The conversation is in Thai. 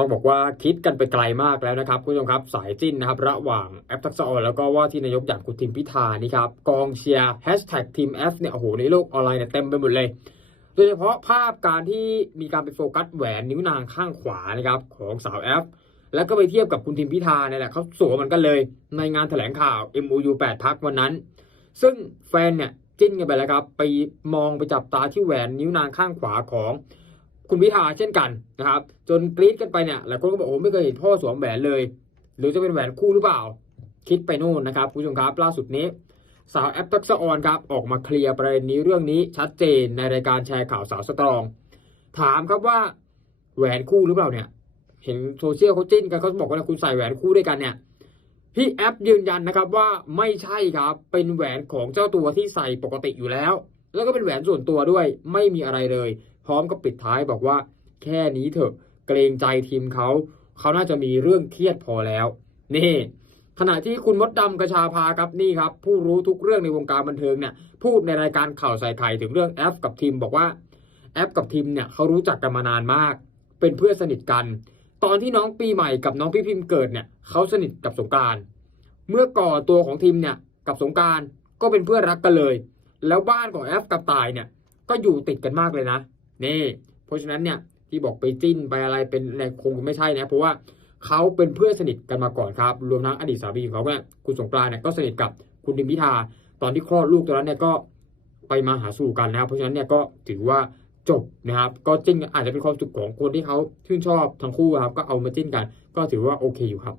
ต้องบอกว่าคิดกันไปไกลมากแล้วนะครับคุณผู้ชมครับสายจิ้นนะครับระหว่างแอปทักษะออนแล้วก็ว่าที่นายกอย่างคุณทิมพิธานี่ครับกองเชียร์แฮชแท็กทีม F เนี่ยโอ้โหในโลกออนไลน์เนี่ยเต็มไปหมดเลย โดยเฉพาะภาพการที่มีการไปโฟกัสแหวนนิ้วนางข้างขวานะครับของสาวแอฟแล้วก็ไปเทียบกับคุณทิมพิธาเนี่ยแหละเขาสวมเหมือนกันเลย ในงานแถลงข่าว MOU 8พักวันนั้น ซึ่งแฟนเนี่ยจิ้นกันไปแล้วครับไปมองไปจับตาที่แหวนนิ้วนางข้างขวาของ คุณพิธาเช่นกันนะครับ จนกรี๊ดกันไปเนี่ยหลายคนก็บอกโอ้ไม่เคยเห็นพ่อสวมแหวนเลย หรือจะเป็นแหวนคู่หรือเปล่า คิดไปโน่นนะครับคุณผู้ชมครับล่าสุดนี้ สาวแอปทักษออนครับออกมาเคลียร์ประเด็นนี้เรื่องนี้ชัดเจนในรายการแชร์ข่าวสาวสตรอง ถามครับว่าแหวนคู่หรือเปล่าเนี่ย เห็นโซเชียลเขาจิ้นกันเขาบอกว่าคุณใส่แหวนคู่ด้วยกันเนี่ยพี่แอปยืนยันนะครับว่าไม่ใช่ครับเป็นแหวนของเจ้าตัวที่ใส่ปกติอยู่แล้ว แล้วก็เป็นแหวนส่วนตัวด้วยไม่มีอะไรเลย พร้อมกับปิดท้ายบอกว่า แค่นี้เถอะเกรงใจทีมเขาเขาน่าจะมีเรื่องเครียดพอแล้ว นี่ขณะที่คุณมดดำกระชาพาครับนี่ครับ ผู้รู้ทุกเรื่องในวงการบันเทิงเนี่ยพูดในรายการข่าวใส่ไข่ถึงเรื่องแอฟกับทีมบอกว่าแอฟกับทีมเนี่ยเขารู้จักกันมานานมาก เป็นเพื่อนสนิทกัน ตอนที่น้องปีใหม่กับน้องพี่พิมพ์เกิดเนี่ยเขาสนิทกับสงการเมื่อก่อตัวของทีมเนี่ยกับสงการก็เป็นเพื่อนรักกันเลย แล้วบ้านของแอฟกับตายเนี่ยก็อยู่ติดกันมากเลยนะ นี่เพราะฉะนั้นเนี่ยที่บอกไปจิ้นไปอะไรเป็นอะไรคงไม่ใช่นะเพราะว่าเขาเป็นเพื่อนสนิทกันมาก่อนครับ รวมทั้งอดีตสามีของเขาเนี่ยคุณสงกรานเนี่ยก็สนิทกับคุณดิมพิธาตอนที่คลอดลูกตอนนั้นเนี่ยก็ไปมาหาสู่กันนะครับ เพราะฉะนั้นเนี่ยก็ถือว่าจบนะครับ ก็จิ้นอาจจะเป็นความสุขของคนที่เขาชื่นชอบทั้งคู่ครับ ก็เอามาจิ้นกัน ก็ถือว่าโอเคอยู่ครับ